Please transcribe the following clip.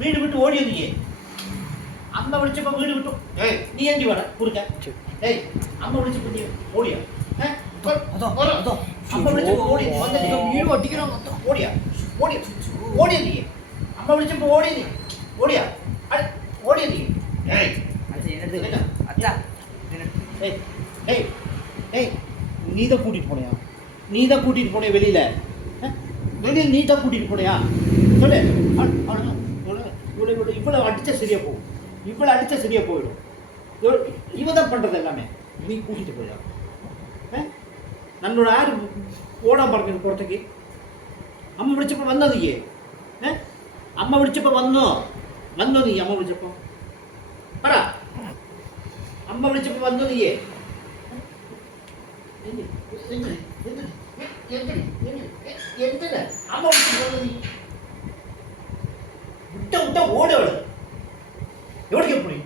வீடு விட்டு ஓடியது நீ. அம்மா விളിച്ചപ്പോ வீடு விட்டு நீ ஏஞ்சி வர குறுக்க. ஏய் அம்மா விളിച്ചപ്പോ நீ ஓடியா? அம்மா விളിച്ചപ്പോ ஓடி வந்து நீ வீடு ஒட்டிக்கிறோம் மொத்தம். ஓடியா ஓடி ஓடிய நீ. அம்மா விളിച്ചപ്പോ ஓடி நீ ஓடியா? ஓடிய நீ. ஏய் அச்சா ஏய் ஏய் ஏய் நீ தான் கூட்டிட்டு போனியா? நீ தான் கூட்டிட்டு போனியா வெளியில? வெளியில் நீ தான் கூட்டிட்டு போனியா? சொல்லு. இவ்வளோ அடிச்சா சரியா போகும். இவ்வளோ அடிச்சா சரியா போயிடும். இவன் தான் பண்றது எல்லாமே. நீ கூட்டிட்டு போயா? நன்னோட யாரு ஓடாம பாருங்க போறதுக்கு. அம்மா விളിച്ചപ്പോ வந்தது ஏ? அம்மா விളിച്ചപ്പോ வந்தோ நீ அம்மா விളിച്ചപ്പോ പറ. அம்மா விളിച്ചപ്പോ வந்தது ஏ? എന്തിനാ അമ്മ വിട്ട ഓടോട് എവിടേക്ക് പോയി?